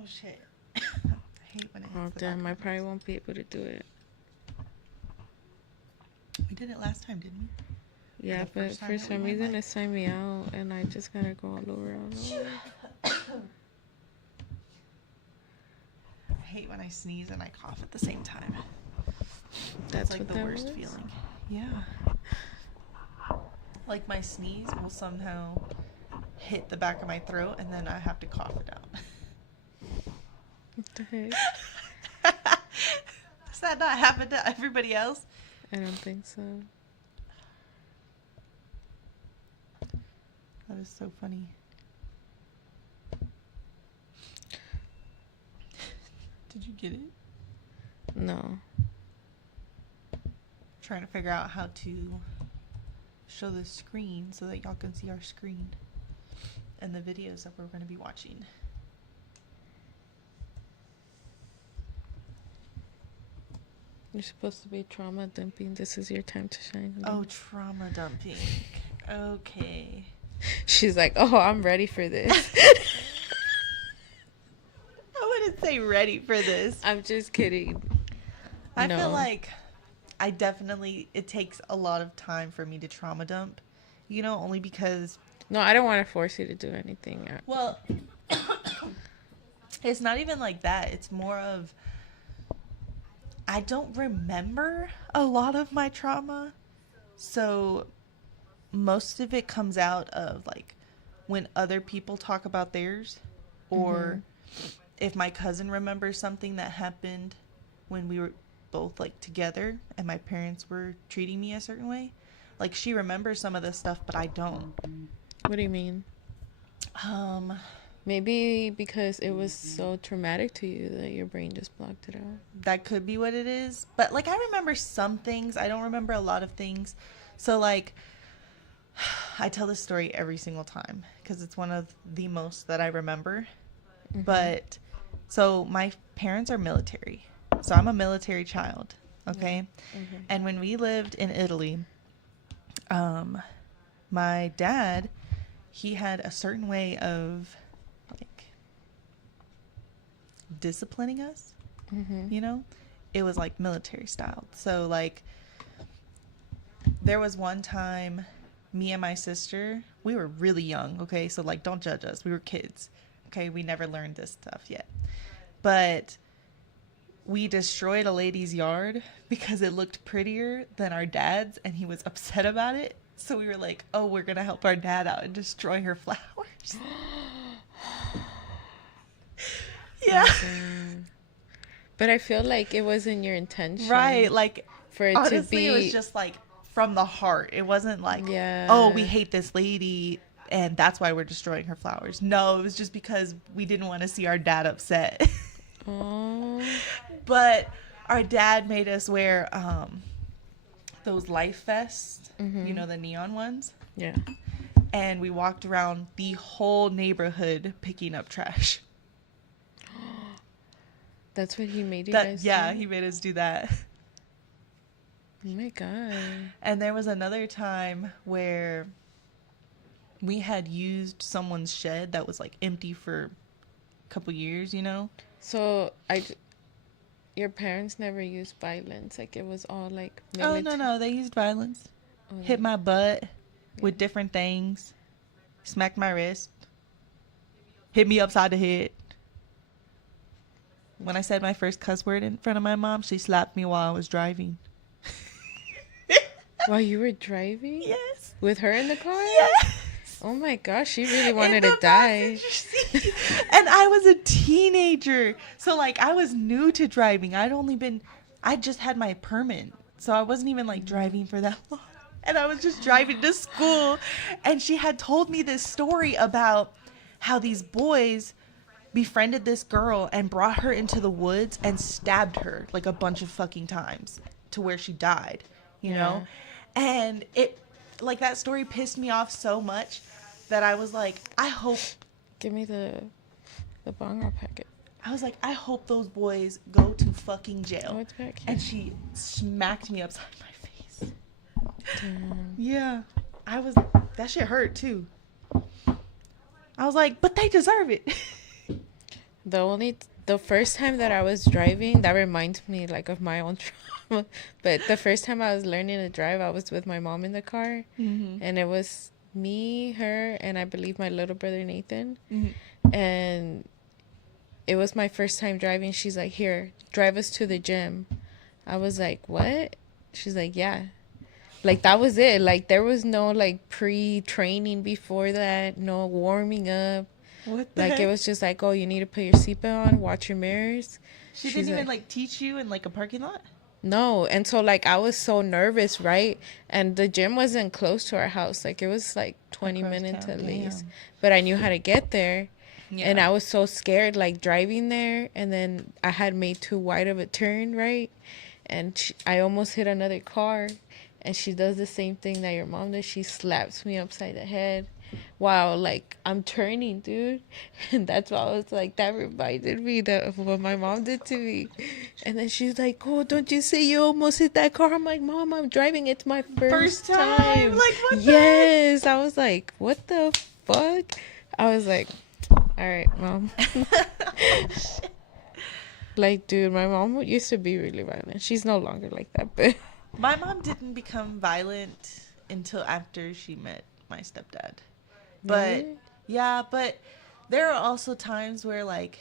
Oh shit. I hate when it hits Oh, the damn. I back. probably won't be able to do it. We did it last time, didn't we? Yeah, the but first time for that we some went, reason like- it signed me out, and I just gotta go all over. I hate when I sneeze and I cough at the same time. That's like what the that worst was? feeling. Yeah. Like my sneeze will somehow hit the back of my throat and then I have to cough it out. What the heck? Does that not happen to everybody else? I don't think so. That is so funny. Did you get it? No. Trying to figure out how to show the screen so that y'all can see our screen and the videos that we're going to be watching. You're supposed to be trauma dumping. This is your time to shine. Oh, trauma dumping. Okay. She's like, oh, I'm ready for this. I wouldn't say ready for this. I'm just kidding. I feel No. like it takes a lot of time for me to trauma dump, only because, No, I don't want to force you to do anything. well, it's not even like that. It's more of, I don't remember a lot of my trauma. So most of it comes out of like when other people talk about theirs, or if my cousin remembers something that happened when we were both like together and my parents were treating me a certain way. Like she remembers some of this stuff, but I don't. What do you mean? Maybe because it was so traumatic to you that your brain just blocked it out. That could be what it is. But like I remember some things. I don't remember a lot of things. So like I tell this story every single time because it's one of the most that I remember. Mm-hmm. But so my parents are military. So I'm a military child, okay? Mm-hmm. And when we lived in Italy, my dad, he had a certain way of like disciplining us, It was like military style. So like there was one time me and my sister, we were really young, okay? So like don't judge us. We were kids. Okay? We never learned this stuff yet. But we destroyed a lady's yard because it looked prettier than our dad's and he was upset about it. So we were like, oh, we're going to help our dad out and destroy her flowers. Yeah. But I feel like it wasn't your intention. Right. Like, for it honestly, to be... it was just like from the heart. It wasn't like, Yeah. oh, we hate this lady and that's why we're destroying her flowers. No, it was just because we didn't want to see our dad upset. Oh. But our dad made us wear those life vests, the neon ones. Yeah. And we walked around the whole neighborhood picking up trash. That's what he made you guys do? He made us do that. Oh my God. And there was another time where we had used someone's shed that was like empty for a couple years, So your parents never used violence. Like it was all like Oh, no. They used violence. Oh, Hit my butt with different things. Smacked my wrist. Hit me upside the head. When I said my first cuss word in front of my mom, she slapped me while I was driving. While you were driving? Yes. With her in the car? Yes. Oh my gosh, she really wanted to die. And I was a teenager. So like I was new to driving. I just had my permit. So I wasn't even like driving for that long. And I was just driving to school. And she had told me this story about how these boys befriended this girl and brought her into the woods and stabbed her like a bunch of fucking times to where she died, you know? And it, like, that story pissed me off so much that I was like, I hope... Give me the bongo packet. I was like, I hope those boys go to fucking jail. Oh, it's back here. And she smacked me upside my face. Damn. Yeah. That shit hurt too. I was like, but they deserve it. The first time that I was driving, that reminds me like of my own trauma. But the first time I was learning to drive, I was with my mom in the car, Mm-hmm. and it was me, her, and I believe my little brother Nathan. Mm-hmm. And it was my first time driving. She's like, "Here, drive us to the gym." I was like, "What?" She's like, "Yeah." Like that was it. Like there was no like pre-training before that, no warming up. What the Like it heck? was just like, "Oh, you need to put your seatbelt on, watch your mirrors." She She's didn't even like, like teach you in like a parking lot? "No." And so like I was so nervous, right? And the gym wasn't close to our house. Like it was like 20 Across minutes town. at least. Damn. But I knew how to get there. And Yeah. I was so scared like driving there, and then I had made too wide of a turn, right? And I almost hit another car, and she does the same thing that your mom does. She slaps me upside the head while like I'm turning, dude. And that's why I was like, that reminded me of what my mom did to me. And then she's like, "Oh, don't you say you almost hit that car?" I'm like, "Mom, I'm driving. It's my First first time? time." Like, what the Yes. I was like, "What the fuck?" I was like, "All right, mom." heck? Oh, shit. Like, dude, my mom used to be really violent. She's no longer like that, but My mom didn't become violent until after she met my stepdad. But really? yeah, but there are also times where like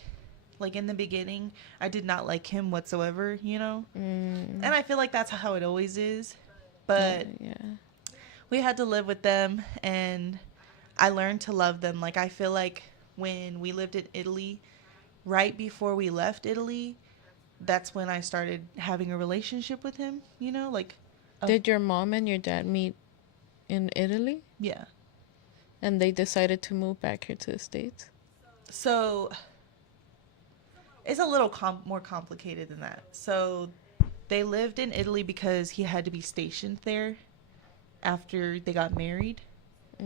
in the beginning, I did not like him whatsoever, you know? And Mm, I feel like that's how it always is. yeah, But yeah. we had to live with them and I learned to love them. Like I feel like when we lived in Italy, right before we left Italy, that's when I started having a relationship with him, you know? Like oh, Did your mom and your dad meet in Italy yeah. and they decided to move back here to the States? So it's a little more complicated than that. So they lived in Italy because he had to be stationed there after they got married.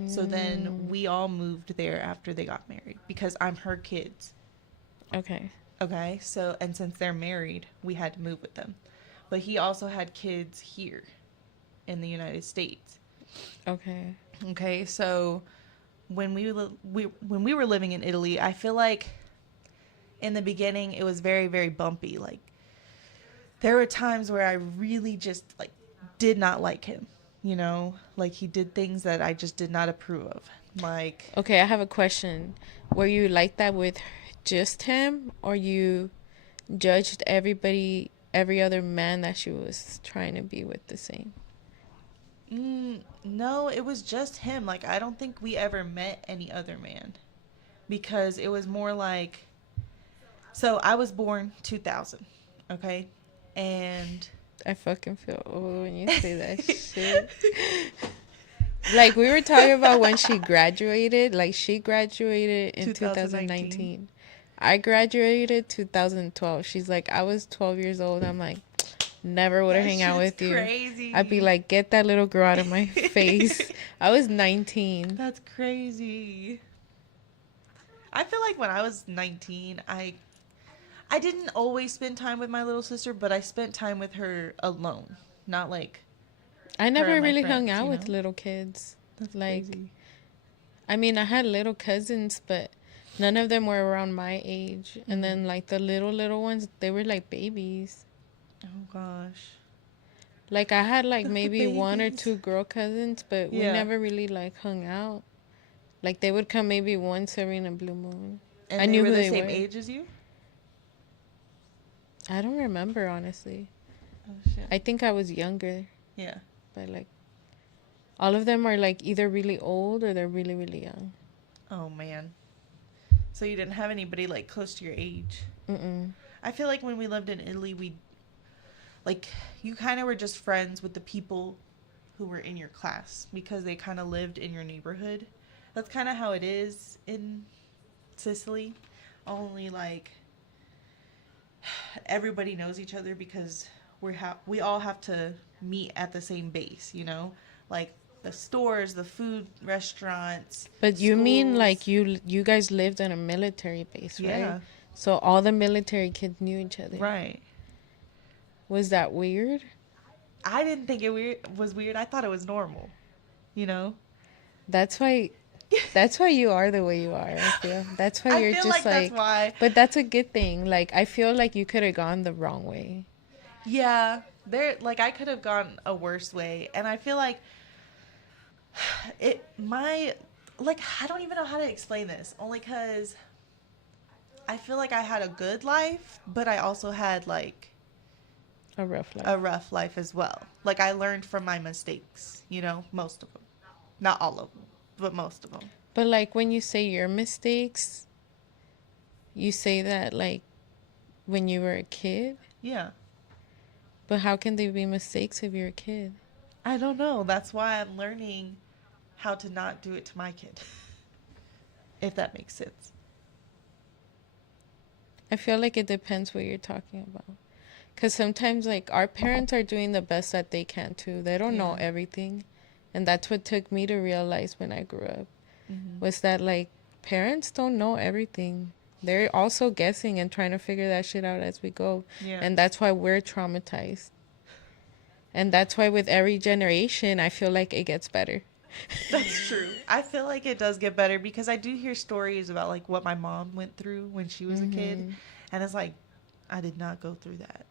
So then Mm, we all moved there after they got married because I'm her kids. okay. Okay, so and since they're married, we had to move with them. But he also had kids here in the United States. Okay. Okay, so when we were living in Italy, I feel like in the beginning it was very very bumpy. Like there were times where I really just like did not like him. You know, like he did things that I just did not approve of. Like Okay, I have a question. Were you like that with just him, or you judged everybody, every other man that she was trying to be with the same? no, it was just him. Like I don't think we ever met any other man because it was more like so I was born 2000, okay? And I fucking feel old when you say that shit. Like we were talking about when she graduated, like she graduated in 2019. 2019. I graduated 2012. She's like, I was 12 years old. I'm like, never would have That hang out shit's with you. I'd be crazy. like, get that little girl out of my face. I was 19. That's crazy. I feel like when I was 19, I didn't always spend time with my little sister, but I spent time with her alone, not like I her never and my really hung friends, out you with know? little kids. That's Like, crazy. I mean, I had little cousins, but none of them were around my age. And Mm. then, like, the little ones, they were like babies. Oh gosh. Like, I had, like, maybe one or Babies. two girl cousins, but we Yeah. never really, like, hung out. Like, they would come maybe once every in a blue moon. I And they knew were who the they same were. age as you? I don't remember, honestly. Oh shit. I think I was younger, Yeah. but, like, all of them are, like, either really old or they're really, really young. Oh man. So you didn't have anybody like close to your age. Mm-mm. I feel like when we lived in Italy, we like you kind of were just friends with the people who were in your class because they kind of lived in your neighborhood. That's kind of how it is in Sicily. Only like everybody knows each other because we all have to meet at the same base, you know? Like the stores, the food restaurants, But you mean like schools. you guys lived on a military base, right? Yeah, So all the military kids knew each other. right. Was that weird? I didn't think it was weird. I thought it was normal, you know? That's why That's why you are the way you are, I feel. That's why I you're feel just like that's like, why. but that's a good thing. Like, I feel like you could have gone the wrong way. Yeah, there like I could have gone a worse way, and I feel like it my like I don't even know how to explain this. Only cuz I feel like I had a good life, but I also had like A rough life. a rough life as well. Like I learned from my mistakes, most of them. Not all of them, but most of them. But like when you say your mistakes, you say that like when you were a kid. Yeah. But how can they be mistakes if you're a kid? I don't know. That's why I'm learning how to not do it to my kid. If that makes sense. I feel like it depends what you're talking about. Because sometimes, like, our parents are doing the best that they can, too. They don't know Yeah. everything. And that's what took me to realize when I grew up. Mm-hmm. Was that, like, parents don't know everything. They're also guessing and trying to figure that shit out as we go. Yeah. And that's why we're traumatized. And that's why with every generation, I feel like it gets better. That's true. I feel like it does get better because I do hear stories about like what my mom went through when she was a kid, and it's like I did not go through that.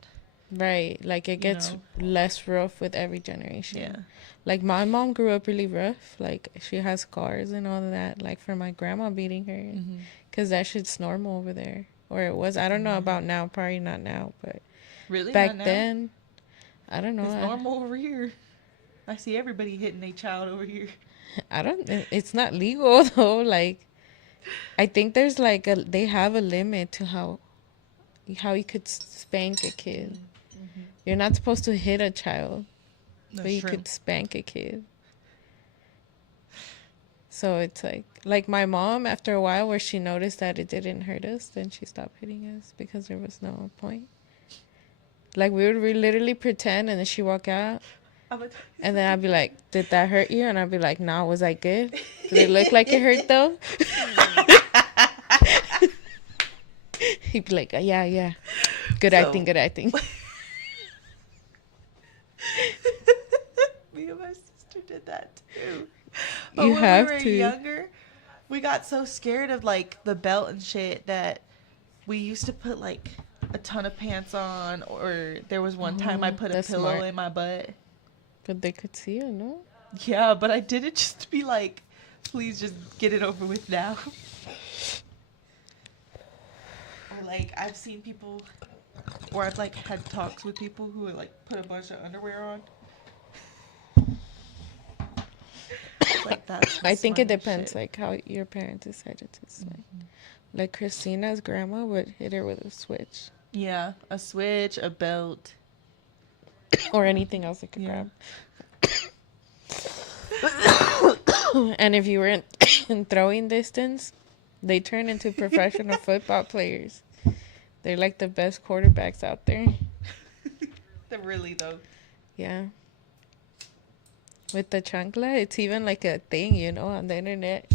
Right. Like it You gets know? less rough with every generation. Yeah. Like my mom grew up really rough. Like she has scars and all of that. Like from my grandma beating her. Mm-hmm. Because that shit's normal over there. Or it was. I don't know about now. Probably not now. But Really? back Not now? then, I don't know. It's normal over here. I see everybody hitting a child over here. I don't. It's not legal though. Like I think there's like they have a limit to how you could spank a kid. Mm-hmm. You're not supposed to hit a child. That's But you true. could spank a kid. So it's like my mom, after a while, where she noticed that it didn't hurt us, then she stopped hitting us because there was no point. Like we would literally pretend, and then she walk out, and then I'd be like, "Did that hurt you?" And I'd be like, "No, was I good? Did it look like it hurt though?" He'd be like, "Yeah, yeah, good acting, good acting." Me and my sister did that too. But You when have we were to. younger, we got so scared of like the belt and shit that we used to put like a ton of pants on, or there was one time I put a That's pillow smart. in my butt. But they could see it, no? Yeah, but I did it just to be like, please just get it over with now. Or like I've seen people, or I've like had talks with people who would like put a bunch of underwear on. Like that's I think it smart as depends, shit. like how your parents decided to spank. Like Christina's grandma would hit her with a switch Yeah, a switch, a belt. or anything else they could Yeah. grab. And if you were in throwing distance, they turn into professional football players. They're like the best quarterbacks out there. They're really though. Yeah. With the chancla, it's even like a thing, on the internet.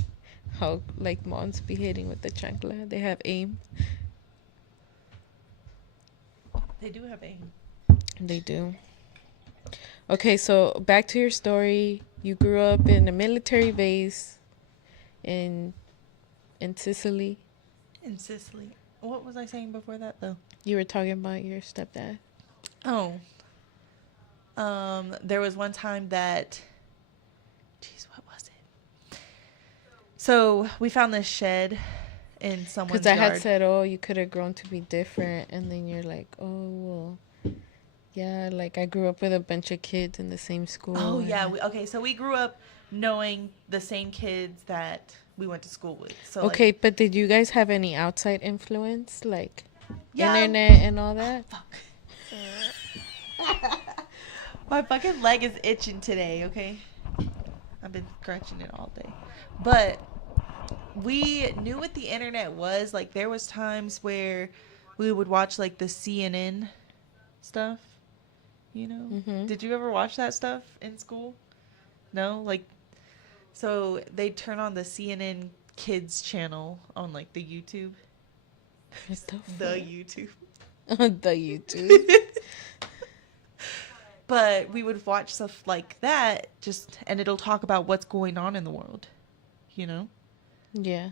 How like moms be hitting with the chancla. They have aim. They do have aim. They do. Okay, so back to your story. You grew up in a military base in Sicily. In Sicily. What was I saying before that though? You were talking about your stepdad. Oh. There was one time that, jeez, what was it? So we found this shed in someone's Because I yard. had said, oh, you could have grown to be different. And then you're like, oh, well, yeah, like I grew up with a bunch of kids in the same school. Oh yeah. Okay, so we grew up knowing the same kids that we went to school with. So Okay, like, but did you guys have any outside influence? Like yeah. internet and all that? Fuck. My fucking leg is itching today, okay? I've been scratching it all day. But we knew what the internet was. Like, there was times where we would watch, like, the CNN stuff, Mm-hmm. Did you ever watch that stuff in school? No? Like, so they'd turn on the CNN Kids channel on, like, the YouTube. What the The YouTube. The YouTube. But we would watch stuff like that, and it'll talk about what's going on in the world, Yeah.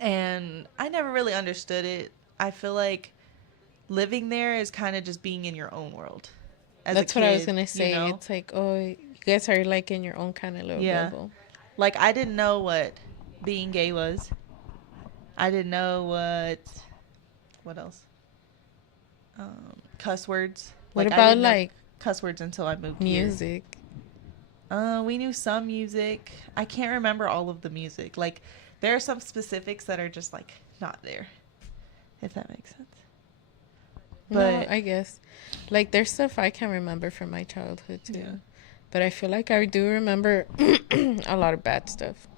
And I never really understood it. I feel like living there is kind of just being in your own world as a That's what I was kid, gonna you say. know? It's like, oh, you guys are like in your own kind of little Yeah. bubble. Like, I didn't know what being gay was. I didn't know what else? Cuss words. What Like, I about didn't know like cuss words until I moved here. music? We knew some music. I can't remember all of the music. Like, there are some specifics that are just like not there, if that makes sense. No, But I guess. Like there's stuff I can remember from my childhood too. yeah, But I feel like I do remember a lot of bad stuff.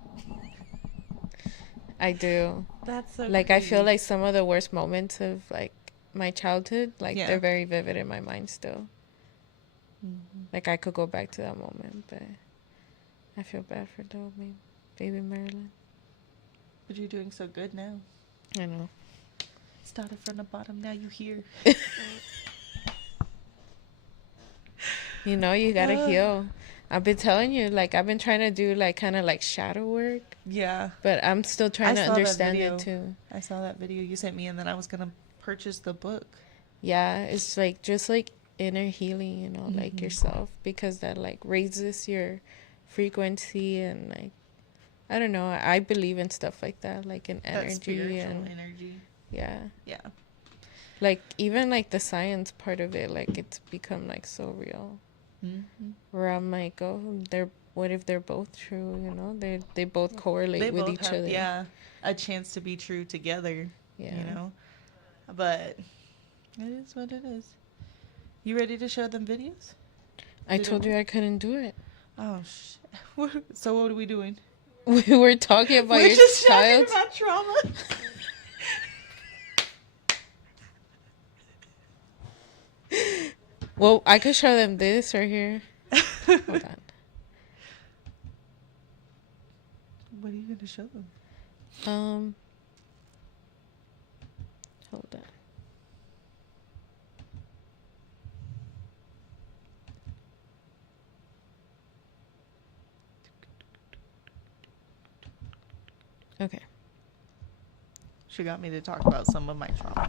I do. that's so Like I feel crazy. like some of the worst moments of like my childhood, like Yeah. they're very vivid in my mind still. Mm-hmm. Like I could go back to that moment, but I feel bad for little baby Marilyn. But you're doing so good now. I know. Started from the bottom, now you here. You know, you gotta heal. I've been telling you, like I've been trying to do like kind of like shadow work, Yeah. but I'm still trying to saw that understand video. it too. I saw that video you sent me, and then I was gonna purchase the book. Yeah, it's like just like inner healing, you know, like Mhm. yourself, because that like raises your frequency and like I don't know, I believe in stuff like that, like in That energy spiritual and energy. yeah. Yeah. Like even like the science part of it, like it's become like so real. Mm-hmm. Where I'm like, oh, they're what if they're both true? You know, they both correlate They with both each have, other. yeah, a chance to be true together. Yeah. You know, but it is what it is. You ready to show them videos? I Did it told you work? I couldn't do it. Oh shit. So what are we doing? We were talking about We're your just child. talking about trauma. Well, I could show them this right here. Hold on. What are you gonna show them? Hold on. Okay. She got me to talk about some of my trauma.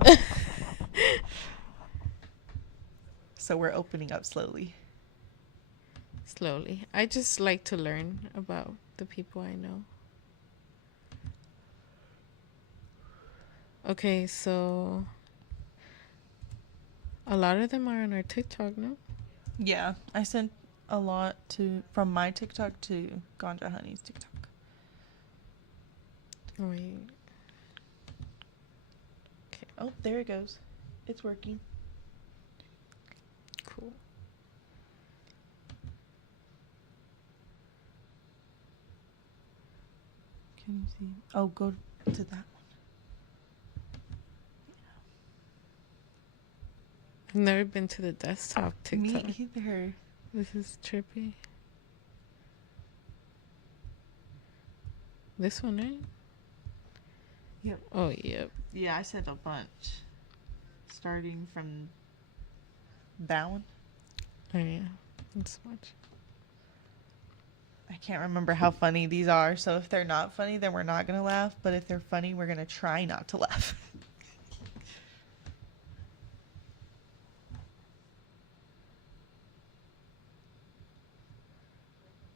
So we're opening up slowly. Slowly. I just like to learn about the people I know. Okay, so a lot of them are on our TikTok, no? Yeah, I sent a lot from my TikTok to Ganjahunnies TikTok. Wait. Okay. Oh, there it goes. It's working. Cool. Can you see? Oh, go to that one. I've never been to the desktop TikTok. Me either. This is trippy. This one, right? Yep. Oh, yep. Yeah, I sent a bunch. Starting from that one. Oh, yeah. That's much. I can't remember how funny these are, so if they're not funny, then we're not gonna laugh. But if they're funny, we're gonna try not to laugh.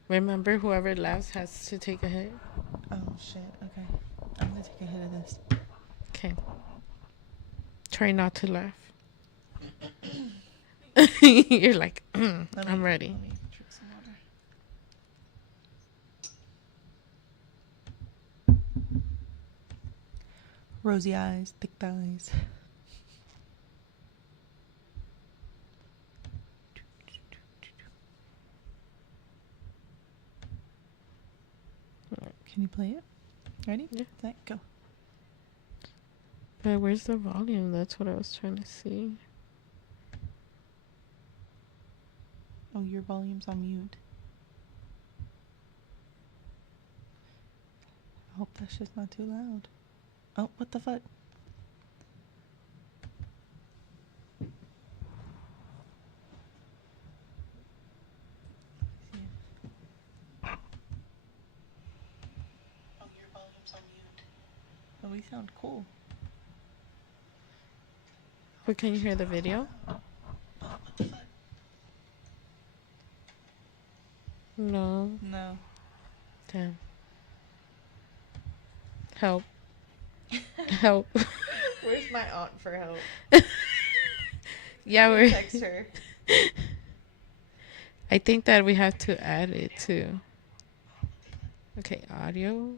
Remember, whoever laughs has to take a hit. Oh shit. Okay. I'm gonna take a hit of this. Okay. Try not to laugh. You're like, I'm ready. Let me drink some water. Rosy eyes, thick thighs. Can you play it? Ready? Yeah. Set, go. But where's the volume? That's what I was trying to see. Oh, your volume's on mute. I hope that shit's not too loud. Oh, what the fuck? Oh, your volume's on mute. But we sound cool. But can you hear the video? No. No. Damn. Help. Help. Where's my aunt for help? Yeah, we're. Text her. I think that we have to add it too. Okay, audio.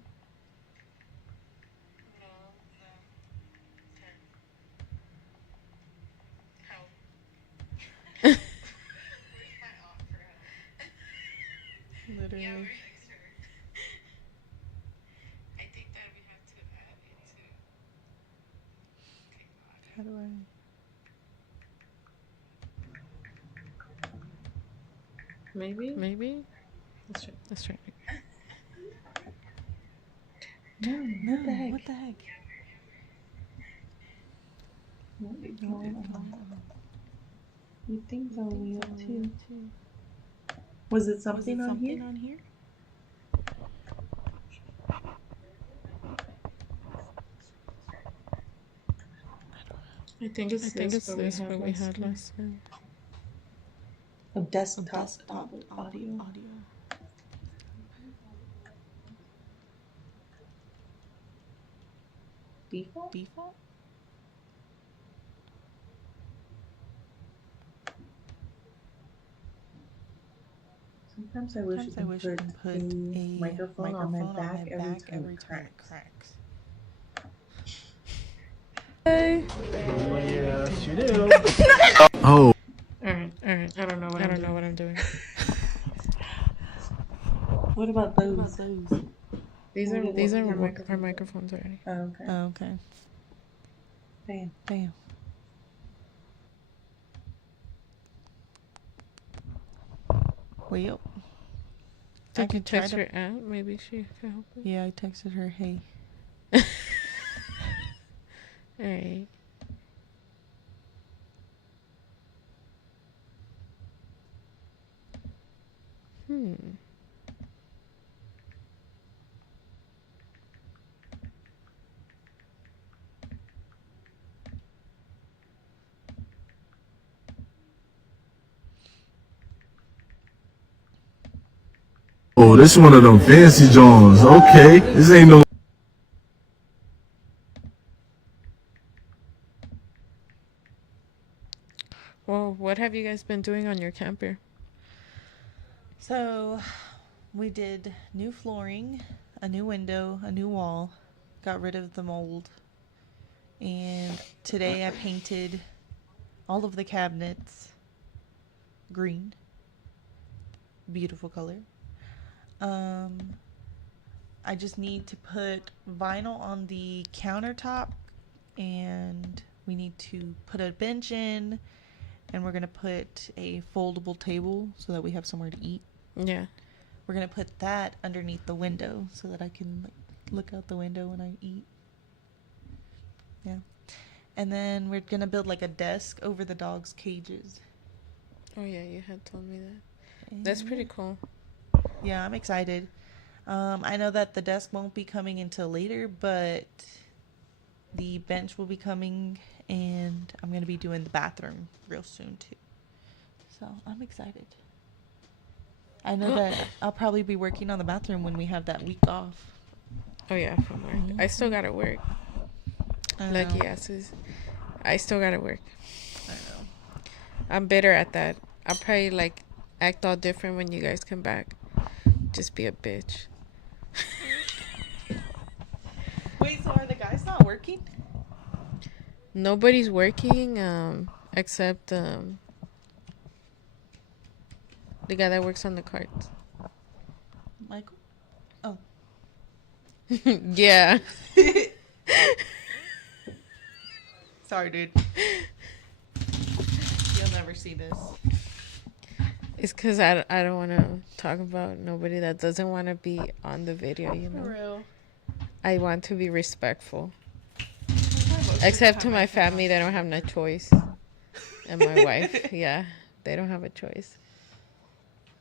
Literally. I think that we have to add it too. How do I? Maybe. Let's try. Let's try it. No, what the heck? You think so, we up too. Was it something on here? I think it's this what we had last time. A desktop audio. Default? Sometimes I wish I can put a microphone on my back every time it cracks. Yes, you do. All right. I don't know what I'm doing. What about those? These are our microphones already. Oh, okay. Oh, okay. Damn. Wait up. I can text her out. Maybe she can help me. Yeah, I texted her, hey. All right. Oh, this one of them fancy Jones. Okay, this ain't no. Well, what have you guys been doing on your camper? So, we did new flooring, a new window, a new wall, got rid of the mold, and today I painted all of the cabinets green. Beautiful color. I just need to put vinyl on the countertop, and we need to put a bench in, and we're going to put a foldable table so that we have somewhere to eat. Yeah. We're going to put that underneath the window so that I can look out the window when I eat. Yeah. And then we're going to build like a desk over the dogs' cages. Oh, yeah, you had told me that. That's pretty cool. Yeah, I'm excited. I know that the desk won't be coming until later, but the bench will be coming, and I'm going to be doing the bathroom real soon, too. So I'm excited. I know that I'll probably be working on the bathroom when we have that week off. Oh, yeah, from work. I still got to work. Lucky asses. I still got to work. I know. I'm bitter at that. I'll probably, like, act all different when you guys come back. Just be a bitch. Wait, so are the guys not working? Nobody's working, except, the guy that works on the carts. Michael? Oh. Yeah. Sorry, dude. You'll never see this. It's because I don't want to talk about nobody that doesn't want to be on the video, you know? For real. I want to be respectful. Except to my family, they don't have no choice. And my wife, yeah, they don't have a choice.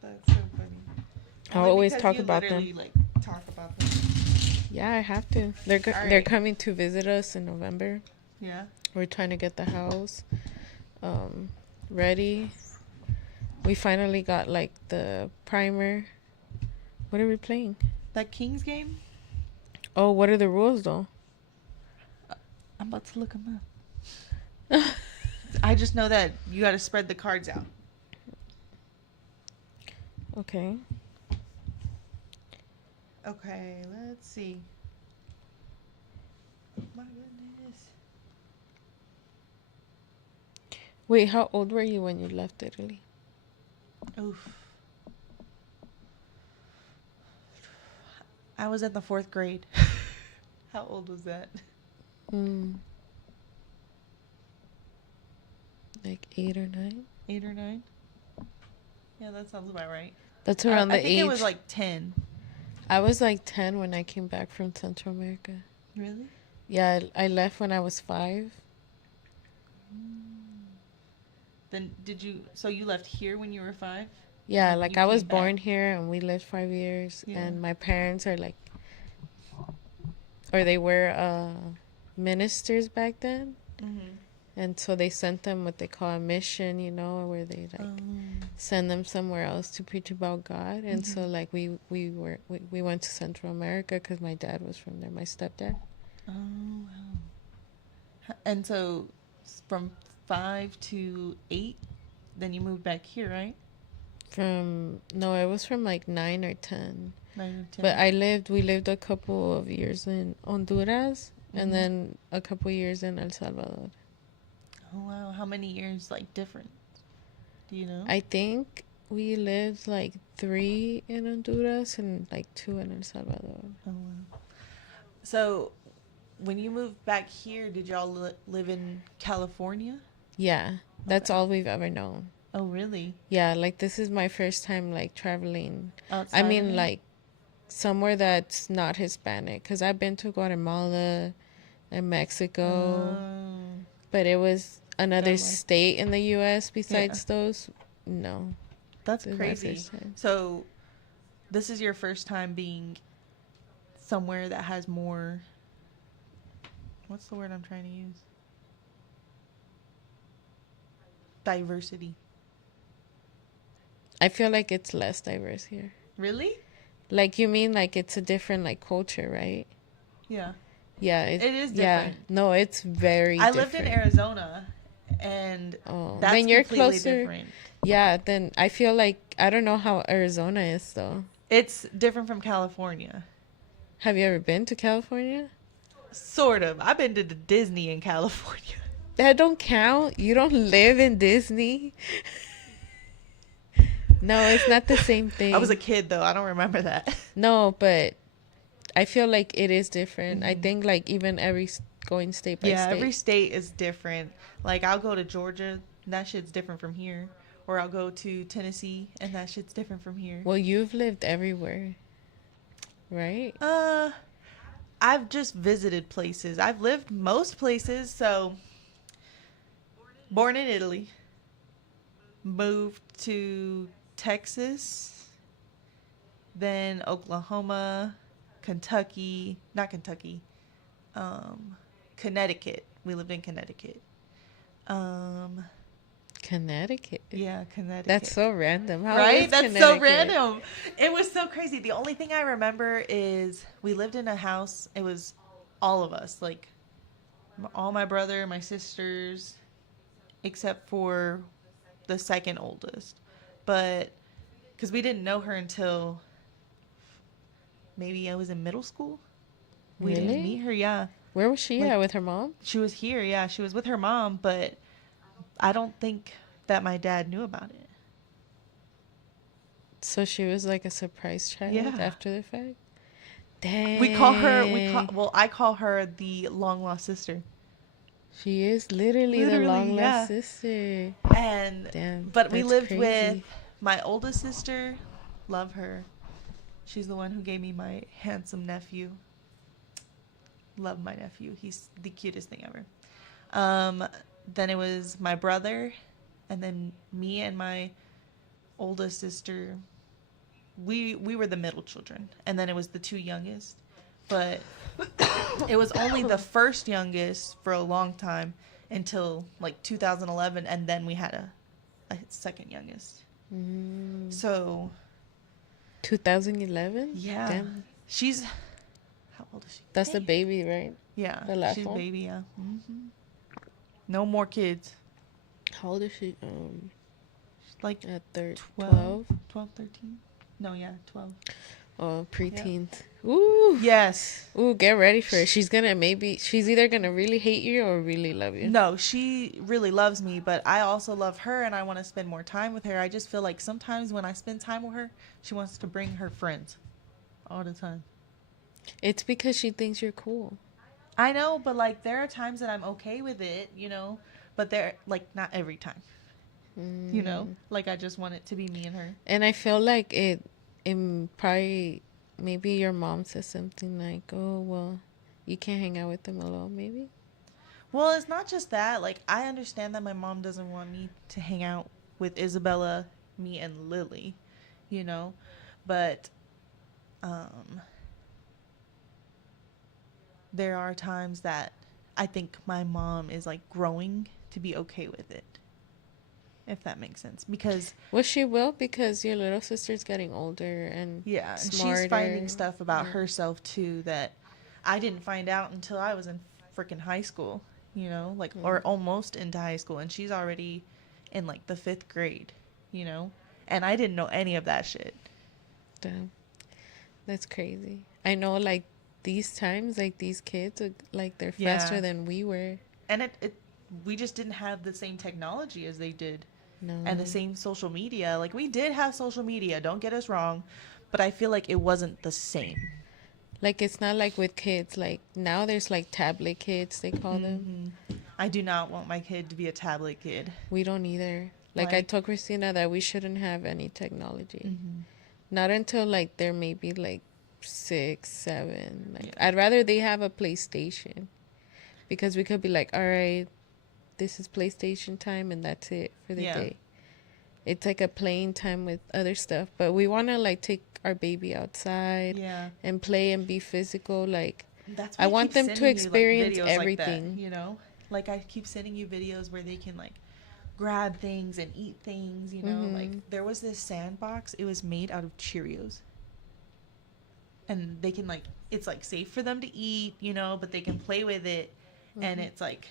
That's so funny. I always talk about them. Like, talk about them. Yeah, I have to. They're All they're right. coming to visit us in November. Yeah. We're trying to get the house ready. We finally got like the primer. What are we playing? That Kings game? Oh, what are the rules though? I'm about to look them up. I just know that you got to spread the cards out. Okay. Okay, let's see. My goodness. Wait, how old were you when you left Italy? Oof. I was in the 4th grade. How old was that? Like 8 or 9? 8 or 9? Yeah, that sounds about right. That's around the I think age. it was like 10. I was like 10 when I came back from Central America. Really? Yeah, I left when I was 5. Then so you left here when you were 5? Yeah, And like you I was came born back? here and we lived 5 years. Yeah. And my parents are like, or they were ministers back then. Mm-hmm. And so they sent them what they call a mission, you know, where they like send them somewhere else to preach about God. And so like we went to Central America because my dad was from there, my stepdad. Oh, wow. And so from 5 to 8, then you moved back here, right? No, it was from like 9 or 10. 9 or 10. But we lived a couple of years in Honduras and then a couple years in El Salvador. Oh, wow. How many years, like, different? Do you know? I think we lived like 3 in Honduras and like 2 in El Salvador. Oh, wow. So when you moved back here, did y'all live in California? Yeah, that's Okay. all we've ever known. Oh, really? Yeah, like this is my first time like traveling. Outside I of mean, it? like somewhere that's not Hispanic, because I've been to Guatemala and Mexico, but it was another Like- state in the U.S. besides those. No, That's this is my crazy. first time. So this is your first time being somewhere that has more, what's the word I'm trying to use? Diversity. I feel like it's less diverse here. Really? Like you mean like it's a different like culture, right? Yeah. Yeah, It is Yeah, different. no, it's very. I different. lived in Arizona, and Oh, that's then you're completely closer. different. Yeah, then I feel like I don't know how Arizona is though. It's different from California. Have you ever been to California? Sort of. I've been to the Disney in California. That don't count. You don't live in Disney. No, it's not the same thing. I was a kid, though. I don't remember that. No, but I feel like it is different. I think like even going state by Yeah, state. every state is different. Like, I'll go to Georgia, and that shit's different from here. Or I'll go to Tennessee, and that shit's different from here. Well, you've lived everywhere, right? I've just visited places. I've lived most places, so born in Italy, moved to Texas, then Oklahoma, Kentucky, not Kentucky, Connecticut. We lived in Connecticut. Connecticut. Yeah, Connecticut. That's so random. How Right? is That's so Connecticut? random. It was so crazy. The only thing I remember is we lived in a house. It was all of us, like all my brother, my sisters, except for the second oldest. But because we didn't know her until maybe I was in middle school. We Really? didn't meet her, yeah. Where was she Like- at with her mom? She was here, yeah. She was with her mom, but I don't think that my dad knew about it. So she was like a surprise child Yeah. after the fact? Dang. I call her the long lost sister. She is literally the Literally, long yeah. lost sister. And Damn, but we that's lived crazy. with my oldest sister. Love her. She's the one who gave me my handsome nephew. Love my nephew. He's the cutest thing ever. Then it was my brother, and then me and my oldest sister. We were the middle children, and then it was the two youngest. but it was only the first youngest for a long time until like 2011, and then we had a second youngest. So 2011. yeah, Damn. she's how old is she? That's the baby, right? Yeah, the last she's one? baby. Yeah. No more kids. How old is she? Like At 12, 12. 12, 13. No, yeah, 12. Oh, preteens. Ooh. Yes. Ooh, get ready for it. She's either gonna really hate you or really love you. No, she really loves me, but I also love her and I want to spend more time with her. I just feel like sometimes when I spend time with her, she wants to bring her friends all the time. It's because she thinks you're cool. I know, but like there are times that I'm okay with it, but they're like not every time. Like I just want it to be me and her. And I feel like it probably, maybe your mom says something like, oh, well, you can't hang out with them alone, maybe? Well, it's not just that. Like, I understand that my mom doesn't want me to hang out with Isabella, me, and Lily, but there are times that I think my mom is like growing to be okay with it, if that makes sense. Because well, she will, because your little sister's getting older and yeah, and smarter. she's finding stuff about herself too that I didn't find out until I was in freaking high school, or almost into high school, and she's already in like the 5th grade, and I didn't know any of that shit. Damn. That's crazy. I know, like, these times, like, these kids, like, they're faster than we were. And we just didn't have the same technology as they did. No. And the same social media. Like, we did have social media, don't get us wrong, but I feel like it wasn't the same. Like, it's not like with kids. Like, now there's, like, tablet kids, they call them. I do not want my kid to be a tablet kid. We don't either. Like, I told Christina that we shouldn't have any technology. Not until, like, they're maybe, like, 6, 7. Like, I'd rather they have a PlayStation. Because we could be like, all right, this is PlayStation time, and that's it for the day. It's like a playing time with other stuff. But we want to, like, take our baby outside and play and be physical. Like, that's why I want them to experience everything. Like that, Like, I keep sending you videos where they can, like, grab things and eat things, Like, there was this sandbox. It was made out of Cheerios. And they can, like, it's, like, safe for them to eat, but they can play with it. And it's, like,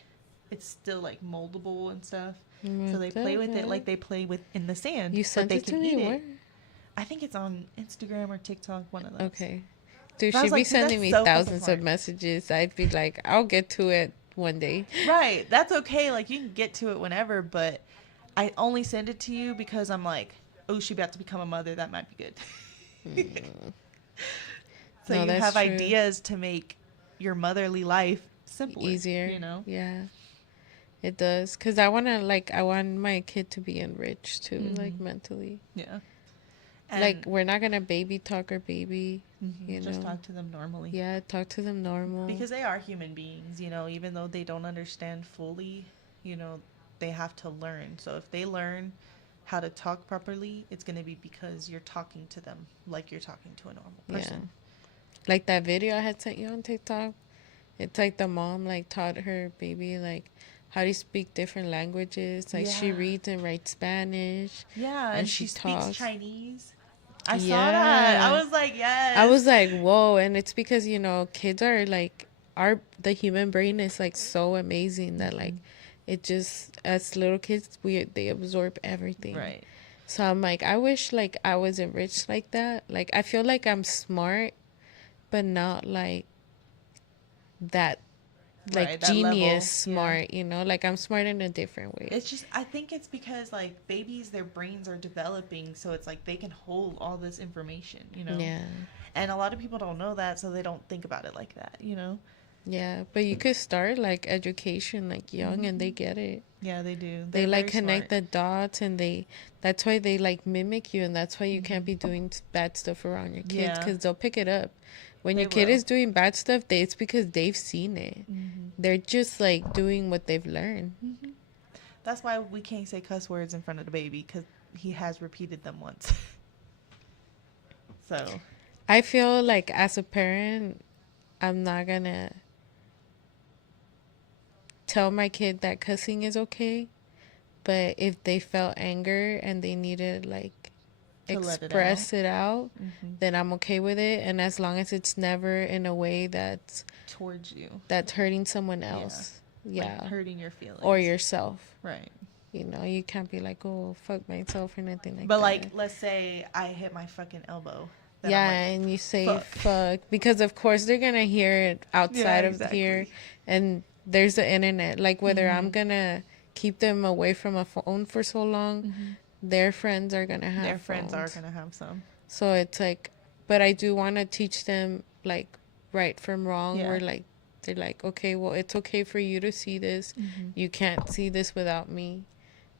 it's still, like, moldable and stuff. So they play with it like they play with in the sand. You sent it to me? Where? I think it's on Instagram or TikTok, one of those. Okay. Dude, she'd be sending me thousands of messages. I'd be like, I'll get to it one day. Right. That's okay. Like, you can get to it whenever, but I only send it to you because I'm like, oh, she about to become a mother. That might be good. So you have ideas to make your motherly life simpler. Easier. Yeah. It does. Because I want my kid to be enriched too, like, mentally. Yeah. And like, we're not going to baby talk our baby, Just talk to them normally. Yeah, talk to them normal. Because they are human beings, even though they don't understand fully, they have to learn. So if they learn how to talk properly, it's going to be because you're talking to them like you're talking to a normal person. Yeah. Like that video I had sent you on TikTok. It's like the mom, like, taught her baby, like, how to speak different languages. Like, she reads and writes Spanish. Yeah, and she speaks Chinese. I saw that. I was like, yes. I was like, whoa. And it's because, kids are, like, the human brain is, like, so amazing that, like, it just, as little kids, they absorb everything. Right. So I'm like, I wish, like, I was enriched like that. Like, I feel like I'm smart, but not, like, that, like, that genius level. Smart, like, I'm smart in a different way. It's just, I think it's because, like, babies, their brains are developing, so it's like they can hold all this information, Yeah. And a lot of people don't know that, so they don't think about it like that, Yeah, but you could start, like, education, like, young, and they get it. Yeah, they do. They like, connect the dots, and that's why they, like, mimic you, and that's why you can't be doing bad stuff around your kids, because they'll pick it up. When your kid is doing bad stuff, it's because they've seen it. They're just, like, doing what they've learned. That's why we can't say cuss words in front of the baby, because he has repeated them once. So I feel like, as a parent, I'm not gonna tell my kid that cussing is okay, but if they felt anger and they needed like To let express it out, Mm-hmm. then I'm okay with it. And as long as it's never in a way Towards you. that's hurting someone else, Like hurting your feelings. or yourself. Right. You know, you can't be like, oh, fuck myself or nothing like but that. like, let's say I hit my fucking elbow. Then Yeah, I'm like, and you say fuck because of course they're gonna hear it outside of here, and there's the internet. Like whether I'm gonna keep them away from a phone for so long, their friends are gonna have Their phones. friends are gonna have some. So it's like, but I do want to teach them like right from wrong. Yeah. Where like they're like, okay, well, it's okay for you to see this. You can't see this without me.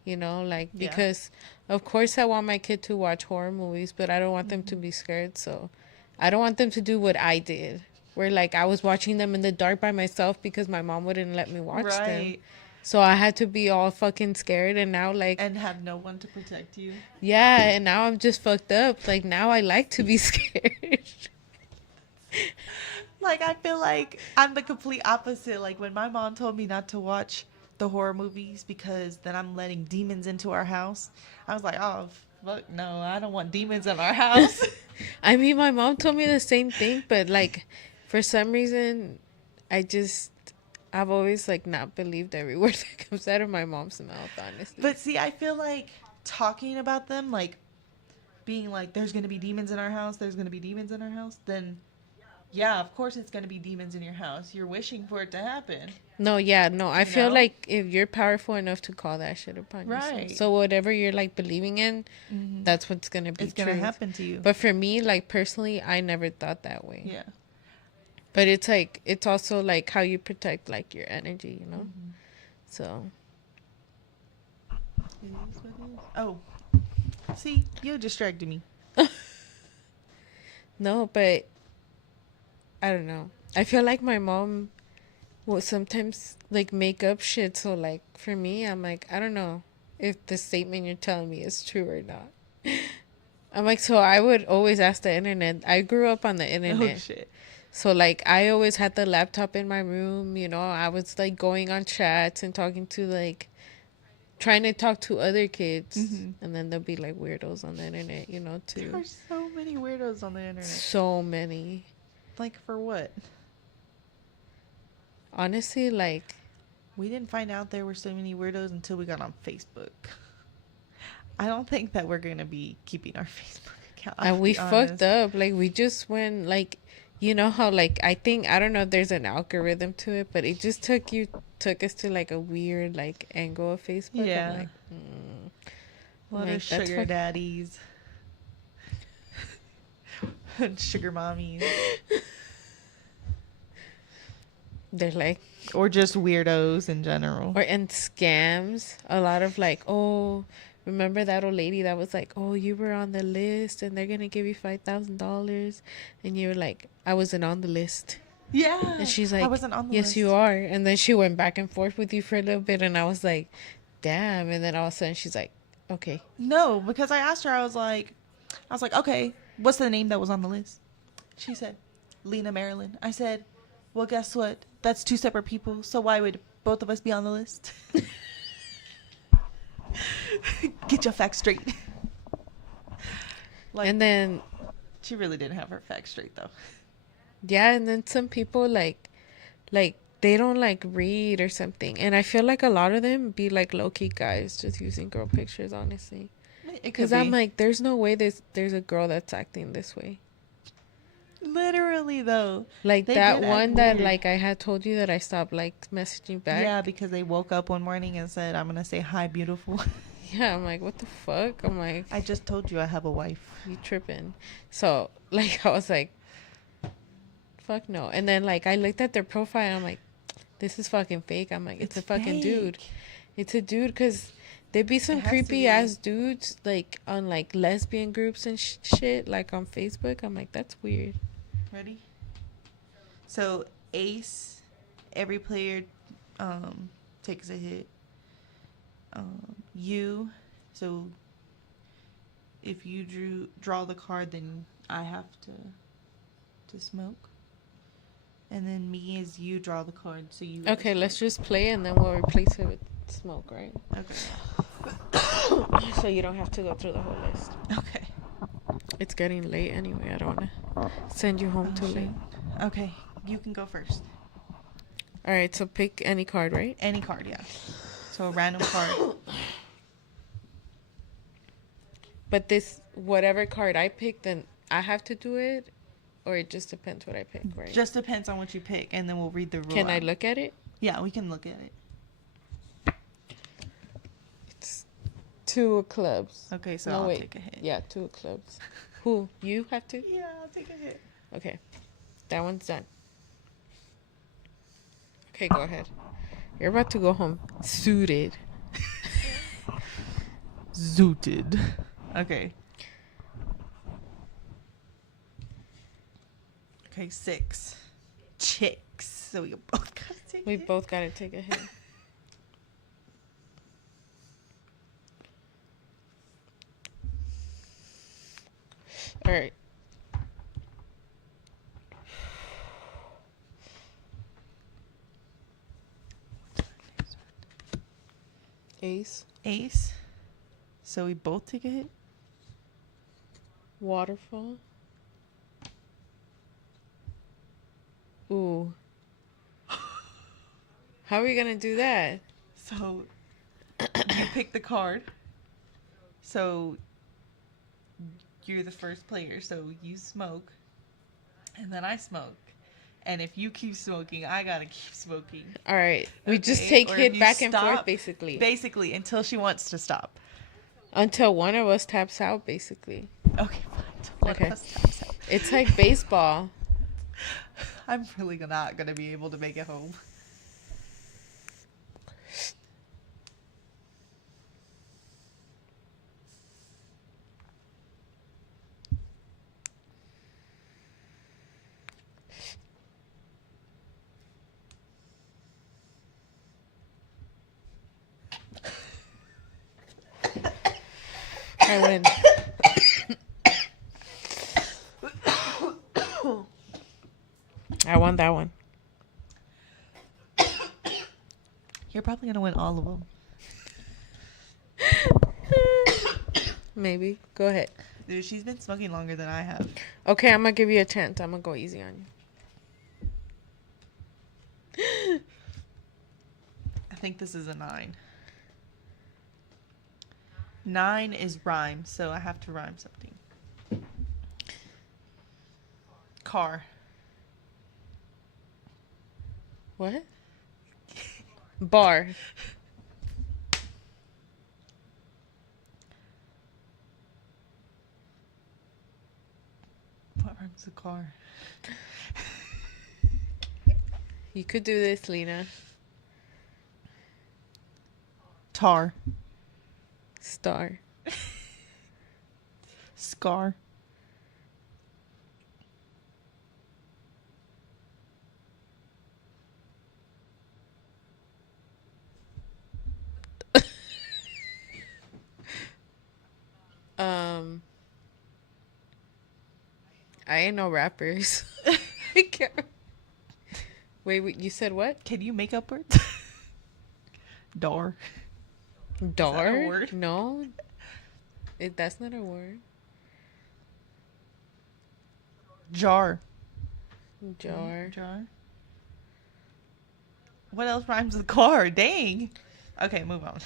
You know, like because of course I want my kid to watch horror movies, but I don't want them to be scared. So I don't want them to do what I did, where like I was watching them in the dark by myself because my mom wouldn't let me watch them. So I had to be all fucking scared, and now like and have no one to protect you. Yeah, and now I'm just fucked up. Like now I like to be scared. Like I feel like I'm the complete opposite. Like when my mom told me not to watch the horror movies because then I'm letting demons into our house, I was like, oh fuck no, I don't want demons in our house. I mean, my mom told me the same thing, but like for some reason I've always like not believed every word that comes out of my mom's mouth, honestly. But see, I feel like talking about them, like being like, there's gonna be demons in our house, then yeah, of course it's gonna be demons in your house. You're wishing for it to happen. No, I feel like if you're powerful enough to call that shit upon yourself. Right. So whatever you're like believing in, that's what's gonna be. It's gonna happen to you. But for me, like personally, I never thought that way. Yeah. But it's like it's also like how you protect like your energy, you know. So. It is what it is. Oh, see, you distracted me. No, but I don't know. I feel like my mom will sometimes like make up shit. So like for me, I'm like, I don't know if the statement you're telling me is true or not. I'm like, so I would always ask the internet. I grew up on the internet. Oh shit. So like I always had the laptop in my room, you know. I was like going on chats and talking to like trying to talk to other kids, and then there'll be like weirdos on the internet, you know, too. There are so many weirdos on the internet. So many. Like for what? Honestly, like we didn't find out there were so many weirdos until we got on Facebook. I don't think that we're gonna be keeping our Facebook account. And we fucked up. Like we just went like, you know how like I don't know if there's an algorithm to it, but it just took us to like a weird like angle of Facebook. Yeah. I'm like, a lot of sugar daddies. Sugar mommies. They're like, or just weirdos in general. And scams. A lot of like, oh, remember that old lady that was like, oh, you were on the list and they're gonna give you $5,000, and you were like, I wasn't on the list. Yeah. And she's like, I wasn't on the yes, list. you are. And then she went back and forth with you for a little bit, and I was like, damn. And then all of a sudden she's like, okay. No, because I asked her, I was like, okay, what's the name that was on the list? She said, Lena Marilyn. I said, well, guess what? That's two separate people, so why would both of us be on the list? Get your facts straight. Like, and then she really didn't have her facts straight, though. Yeah, and then some people like they don't like read or something, and I feel like a lot of them be like low-key guys just using girl pictures, honestly. Because I'm like, there's no way there's a girl that's acting this way. Literally, though. Like that one that like I had told you that I stopped like messaging back. Yeah, because they woke up one morning and said, I'm gonna say hi, beautiful. Yeah, I'm like, what the fuck? I'm like, I just told you I have a wife. You tripping. So like I was like, fuck no. And then like I looked at their profile and I'm like, this is fucking fake. I'm like, it's a fucking dude. It's a dude, because there'd be some creepy ass dudes like on like lesbian groups and shit like on Facebook. I'm like, that's weird. Ready? So ace, every player takes a hit. You, so if you draw the card, then I have to smoke. And then me is you draw the card, so you. Okay, let's just play and then we'll replace it with smoke, right? Okay. So you don't have to go through the whole list. Okay. It's getting late anyway. I don't want to send you home too late. Okay, you can go first. All right, so pick any card, right? Any card, yeah. So a random card. But this, whatever card I pick, then I have to do it, or it just depends what I pick, right? Just depends on what you pick, and then we'll read the rule. Can I out. look at it? Yeah, we can look at it. It's 2 of clubs. Okay, so No, I'll wait. take a hit. Yeah, 2 of clubs. Who? You have to? Yeah, I'll take a hit. Okay. That one's done. Okay, go ahead. You're about to go home suited. Zooted. Okay. Okay, 6. Chicks. So we both gotta take We it. both gotta take a hit. All right. Ace. Ace. So we both take a hit. Waterfall. Ooh. How are we gonna do that? So you pick the card. So you're the first player. So you smoke. And then I smoke. And if you keep smoking, I gotta keep smoking. All right. We just Okay? take Or if hit you back and forth, stop, basically. Basically, until she wants to stop. Until one of us taps out, basically. Okay, fine. One Okay. of us taps out. It's like baseball. I'm really not gonna be able to make it home. I win. I won that one. You're probably gonna win all of them. Maybe. Go ahead. Dude, she's been smoking longer than I have. Okay, I'm gonna give you a chance. I'm gonna go easy on you. I think this is a 9. 9 is rhyme, so I have to rhyme something. Car. What? Bar. What rhymes with car? You could do this, Lena. Tar. Star. Scar. I ain't no rappers. Wait, you said what? Can you make up words? Dar. Dar? a word? No. That's not a word. Jar. Jar. Jar. What else rhymes with car? Dang. Okay, move on.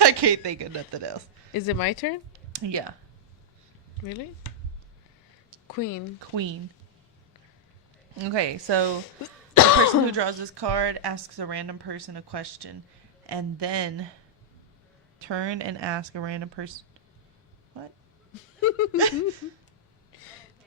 I can't think of nothing else. Is it my turn? Yeah. Really? Queen. Queen. Okay, so the person who draws this card asks a random person a question and then turn and ask a random person. What?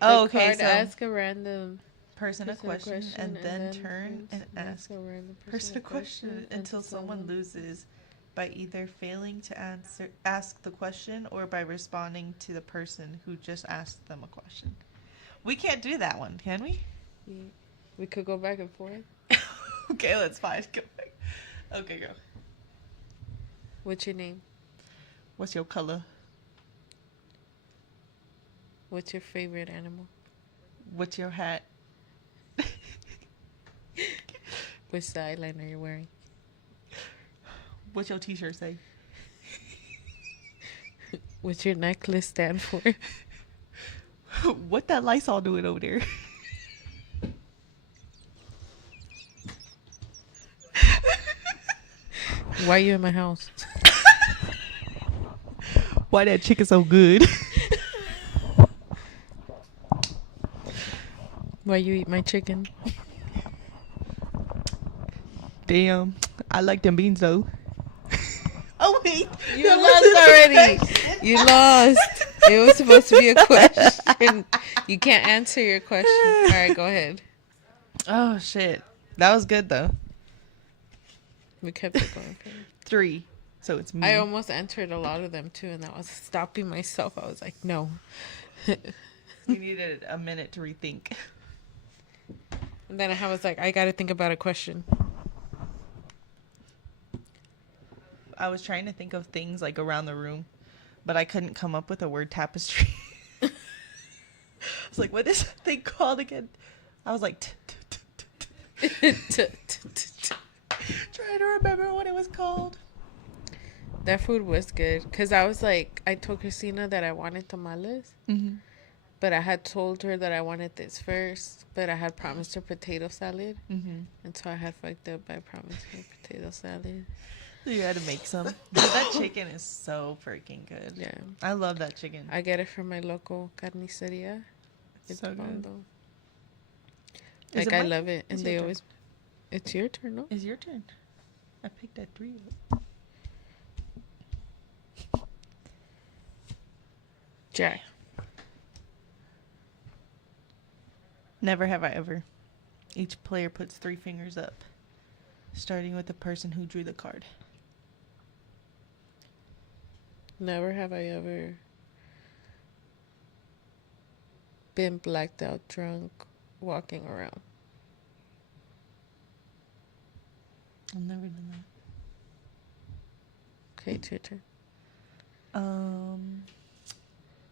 Oh, okay, Card so ask a random person a question and then turn and ask a random person a question until someone loses by either failing to ask the question or by responding to the person who just asked them a question. We can't do that one, can we? Yeah. We could go back and forth. Okay, let's fine. Go back. Okay, go. What's your name? What's your color? What's your favorite animal? What's your hat? What's the eyeliner you're wearing? What's your t-shirt say? What's your necklace stand for? What that Lysol doing over there? Why you in my house? Why that chicken so good? Why you eat my chicken? Damn, I like them beans though. Oh wait, You lost already. You lost. It was supposed to be a question. You can't answer your question. All right, go ahead. Oh shit, that was good though. We kept it going. 3, so it's me. I almost answered a lot of them too, and I was stopping myself. I was like, no. You needed a minute to rethink. And then I was like, I got to think about a question. I was trying to think of things like around the room, but I couldn't come up with a word tapestry. I was like, what is that thing called again? I was like, trying to remember what it was called. That food was good. Because I was like, I told Christina that I wanted tamales. Mm-hmm. But I had told her that I wanted this first. But I had promised her potato salad. Mm-hmm. And so I had fucked up by promising her potato salad. You had to make some. Dude, that chicken is so freaking good. Yeah. I love that chicken. I get it from my local carniceria. It's so good. Bondo. Is Like, it I mine? love it. It's And your they turn. always... It's your turn, no? It's your turn. I picked that 3 up. Jack. Never have I ever. Each player puts 3 fingers up, starting with the person who drew the card. Never have I ever been blacked out drunk walking around. I've never done Okay, it's your turn. that.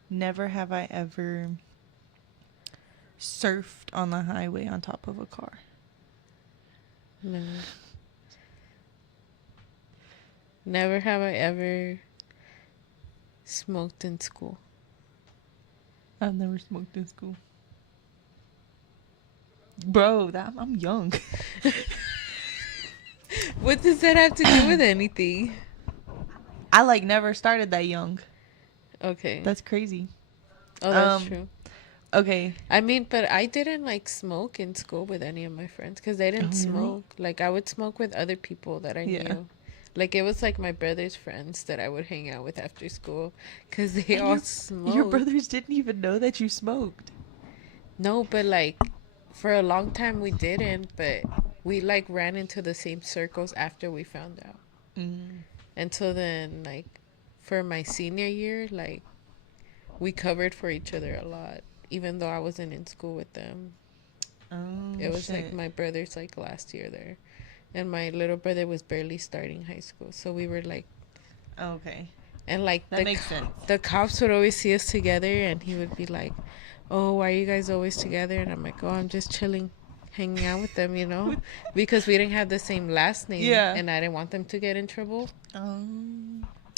Never have I ever surfed on the highway on top of a car. No. Never have I ever smoked in school. I've never smoked in school. Bro, I'm young. What does that have to do with anything? I like never started that young. Okay. That's crazy. Oh, that's true. Okay. I mean, but I didn't like smoke in school with any of my friends because they didn't Oh, really? smoke. Like, I would smoke with other people that I Yeah. knew. Like, it was like my brother's friends that I would hang out with after school because they And all smoked. Your brothers didn't even know that you smoked. No, but like for a long time we didn't, but we like ran into the same circles after we found out. And so then, like, for my senior year, like, we covered for each other a lot, even though I wasn't in school with them. Oh, It was shit. like my brother's like last year there, and my little brother was barely starting high school, so we were like, Okay. and like That makes sense. the cops would always see us together, and he would be like, "Oh, why are you guys always together?" And I'm like, "Oh, I'm just chilling, hanging out with them, you know," because we didn't have the same last name, Yeah. and I didn't want them to get in trouble.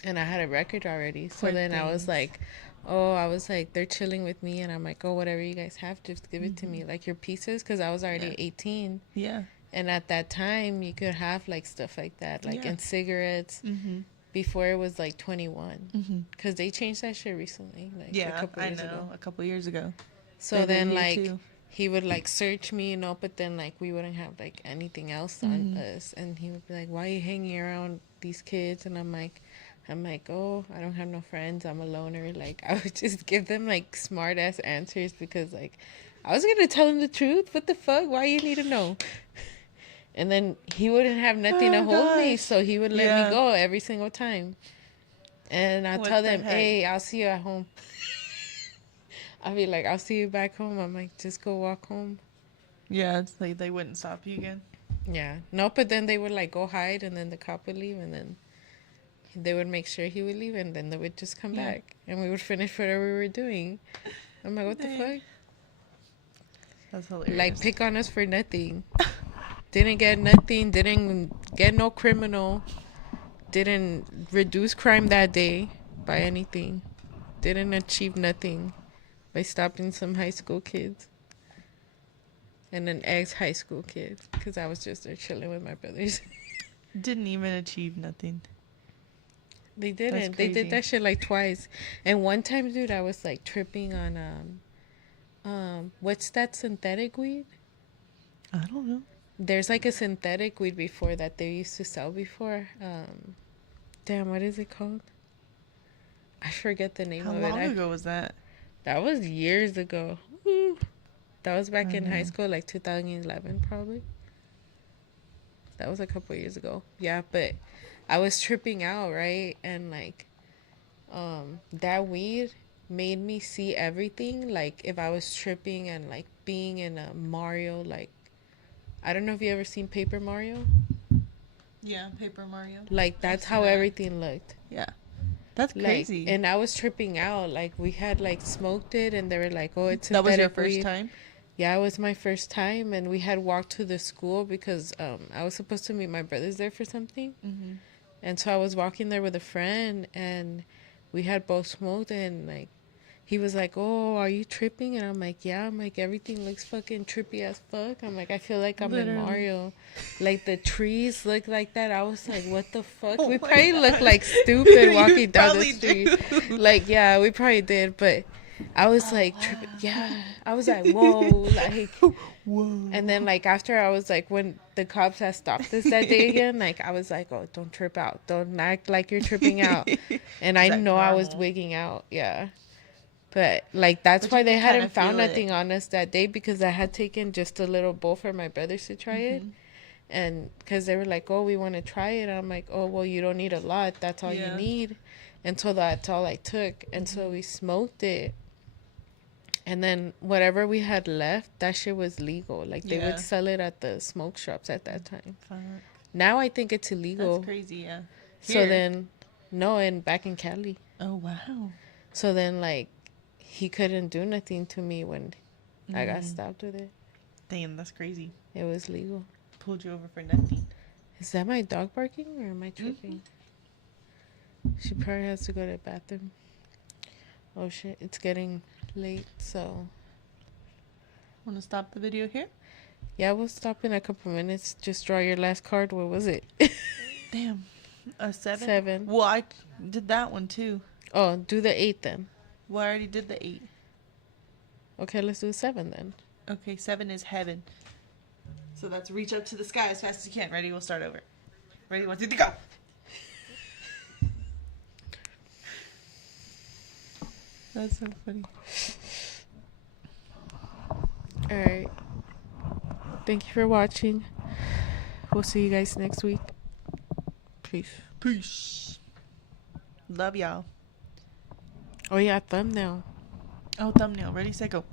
And I had a record already. So Poor then I was things. like, oh, I was like, they're chilling with me. And I'm like, oh, whatever you guys have, just give it to me. Like your pieces. Because I was already Yeah. 18. Yeah. And at that time, you could have like stuff like that. Like Yeah. and cigarettes. Mm-hmm. Before it was like 21. Mm-hmm. Because they changed that shit recently. Like a Yeah, couple I years know. ago. A couple years ago. So They did then here, like too. he would like search me, you know, but then like we wouldn't have like anything else on us. And he would be like, why are you hanging around these kids? And I'm like, oh, I don't have no friends. I'm a loner. Like, I would just give them, like, smart-ass answers because, like, I was going to tell them the truth. What the fuck? Why you need to know? And then he wouldn't have nothing to Oh, hold me, gosh. so he would let Yeah. me go every single time. And I'll What tell the them, heck? hey, I'll see you at home. I'll be like, I'll see you back home. I'm like, just go walk home. Yeah, it's like they wouldn't stop you again. Yeah. No, but then they would, like, go hide, and then the cop would leave, and then they would make sure he would leave, and then they would just come Yeah. back, and we would finish whatever we were doing. I'm like, what the Dang. fuck? That's hilarious. Like, pick on us for nothing. Didn't get nothing. Didn't get no criminal. Didn't reduce crime that day by anything. Didn't achieve nothing by stopping some high school kids and an ex-high school kid, because I was just there chilling with my brothers. Didn't even achieve nothing. They didn't. They did that shit like twice. And one time, dude, I was like tripping on what's that synthetic weed? I don't know. There's like a synthetic weed before that they used to sell before. Damn, what is it called? I forget the name How of it. long ago was that? That was years ago. Woo. That was back in high school, like 2011 probably. That was a couple years ago. Yeah, but I was tripping out, right? And like that weed made me see everything. Like if I was tripping and like being in a Mario, like I don't know if you ever seen Paper Mario. Yeah, Paper Mario. Like that's how everything looked. Yeah. That's crazy. Like, and I was tripping out. Like we had like smoked it, and they were like, "Oh, it's that was your synthetic first weed." time? Yeah, it was my first time, and we had walked to the school because I was supposed to meet my brothers there for something. Mm-hmm. And so I was walking there with a friend, and we had both smoked, and like he was like, "Oh, are you tripping?" And I'm like, "Yeah." I'm like, "Everything looks fucking trippy as fuck." I'm like, "I feel like I'm in Mario." Like the trees look like that. I was like, "What the fuck?" Oh we my probably God. looked like stupid You walking down the probably street. do. Like, yeah, we probably did, but I was like tripping. Yeah, I was like, "Whoa!" Like, Whoa. and then like after I was like, when the cops had stopped us that day again, like I was like, "Oh, don't trip out. Don't act like you're tripping out." And I that know I was normal? wigging out. Yeah. But like that's But why you they can kinda hadn't found feel it. nothing on us that day, because I had taken just a little bowl for my brothers to try it. And because they were like, "Oh, we want to try it." I'm like, "Oh, well, you don't need a lot. That's all you Yeah. need." And so that's all I took. And so we smoked it. And then whatever we had left, that shit was legal. Like they Yeah. would sell it at the smoke shops at that time. Fuck. Now I think it's illegal. That's crazy, yeah. So Here. then, no, and back in Cali. Oh, wow. So then, like, he couldn't do nothing to me when I got stopped with it. Damn, that's crazy. It was legal. Pulled you over for nothing. Is that my dog barking or am I tripping? She probably has to go to the bathroom. Oh shit, it's getting late, so Want to stop the video here? yeah, we'll stop in a couple minutes. Just draw your last card. What was it? Damn. A 7? 7. Well, I did that one too. Oh, do the 8 then. Well, I already did the 8. Okay, let's do 7 then. Okay, 7 is heaven. So that's reach up to the sky as fast as you can. Ready? We'll start over. Ready? 1, 2, 3, go! That's so funny. Alright. Thank you for watching. We'll see you guys next week. Peace. Peace. Love y'all. Oh yeah, thumbnail. Oh, thumbnail. Ready, set, go.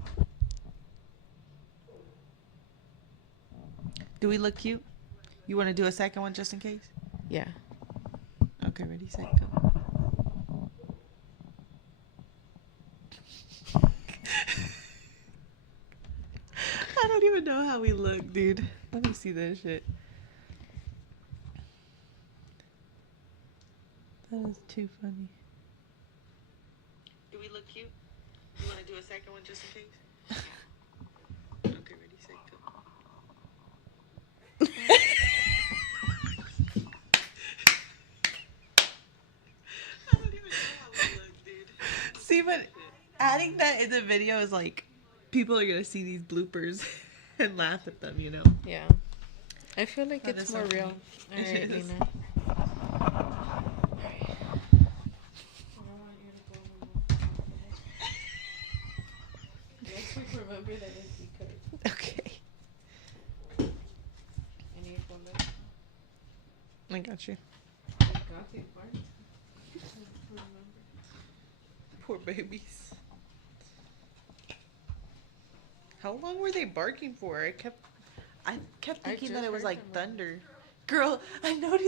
Do we look cute? You want to do a second one just in case? Yeah. Okay, ready, set, go. I don't even know how we look, dude. Let me see this shit. That is too funny. Do we look cute? You want to do a second one just in case? Okay, ready, set, go. I don't even know how we look, dude. See, but adding that in the video is like, people are gonna see these bloopers and laugh at them, you know? Yeah. I feel like That it's is more so real. funny. It Alright, is. Lena. Remember that it's because Okay. I got you. Poor babies. How long were they barking for? I kept thinking that just it was heard like them. thunder. Girl, I noticed